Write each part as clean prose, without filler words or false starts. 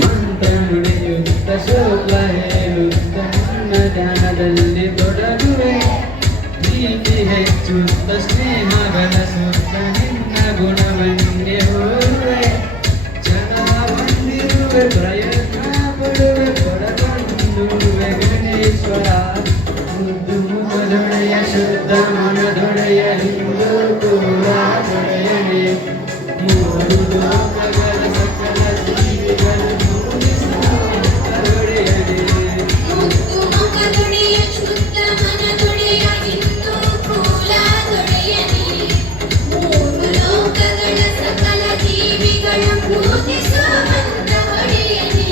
ಮಂತ್ರ ನುಡಿಯುತ್ತ ಶ್ಲೋಕ ಹೇಳುತ್ತ ನನ್ನ ಧ್ಯಾನದಲ್ಲಿ ತೊಡಗುವೆ ಪ್ರೀತಿ ಹೆಚ್ಚುತ್ತ ಸ್ನೇಹಗಳ ಸುತ್ತ ನಿನ್ನ ಗುಣವನ್ನೇ ಹೋರುವೆ ಜನ ಬಂದಿರುವೆ ಪ್ರಯತ್ನ ಪಡುವೆ ಕೊಡಬಂದುವೆ ಗಣೇಶ್ವರ ಮುದ್ದು ಮುಖದೊಡೆಯ ಶುದ್ಧ ಮನದೊಡೆಯ ಹಿಂದೂ ಕೂಡ ದೊಡೆಯನೆ ಮೂರು ಲೋಕಗಳ ಸಕಲ ಜೀವಿಗಳು ದೊಡೆಯನೆ ಮುದ್ದು ಮುಖದೊಡೆಯ ಶುದ್ಧ ಮನದೊಡೆಯ ಹಿಂದೂ ಕುಲ ದೊಡೆಯನೆ ಮೂರು ಲೋಕಗಳ ಸಕಲ ಜೀವಿಗಳ ಪೂಜಿಸುವಂತ ಒಡೆಯನೆ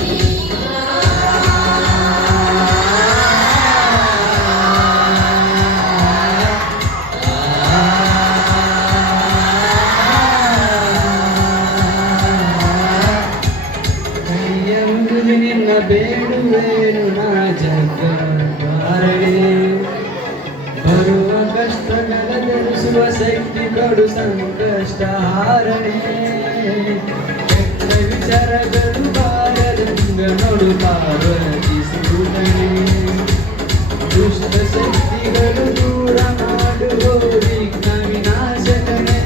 ನಿನ್ನ ಬೇಡುವೇನು ನಾ ಜಗದ್ವಾರೇ ಬರುವ ಕಷ್ಟಗಳ ಧರಿಸುವ ಶಕ್ತಿ ಕೊಡು ಸಂಕಷ್ಟ ಹಾರಣೆ ಕೆಟ್ಟ ವಿಚಾರಗಳು ಬಾರದಂಗ ನೋಡು ಪಾರ್ವತಿ ಸೂತನೆ ದುಷ್ಟ ಶಕ್ತಿಗಳು ದೂರ ಮಾಡುವ ವಿಘ್ನ ವಿನಾಶಕನೇ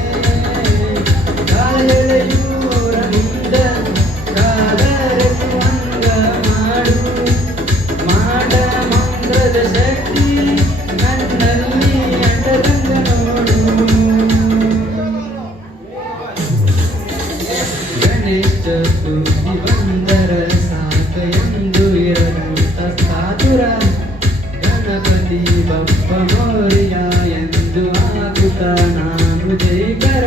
ಕಾಲೆಳೆಯುವವರ ಹಿಂದ ಕಾದರೆತು ಅಂಗ ಮಾಡು ಮಾಡ ಮಂತ್ರದ ಶಕ್ತಿ ನನ್ನಲ್ಲಿ ಅಂಡರಂಗ ನೋಡು ಗಣೇಶ ಚತುರ್ಥಿ ಬಂದರ ಸಾಕ ಎಂದು ಇರಲು ತತ್ತಾತುರ ಗಣಪತಿ ಬಪ್ಪ ಮೌರ್ಯ ಎಂದು ಆಗುತ್ತ ನಾನು ಜೈಕರ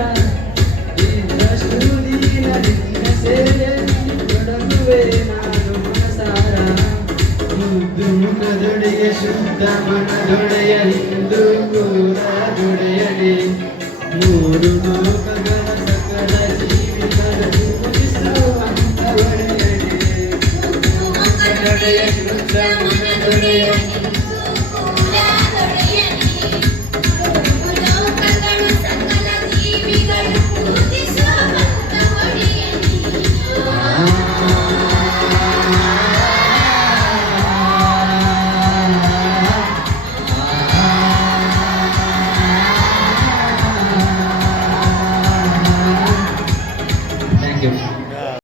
ಇದ್ದಷ್ಟು ದಿನ ನಿನ್ನ ಸೇವೆಯಲ್ಲಿ ತೊಡಗುವೆ ನಾನು ಮನಸಾರ ಮುದ್ದು ಮುಖದೊಡೆಯ ಶುದ್ಧ ಮನದೊಡೆಯ ಹಿಂದೂ ಕೂಡ ದೊಡೆಯನೆ ಮೂರು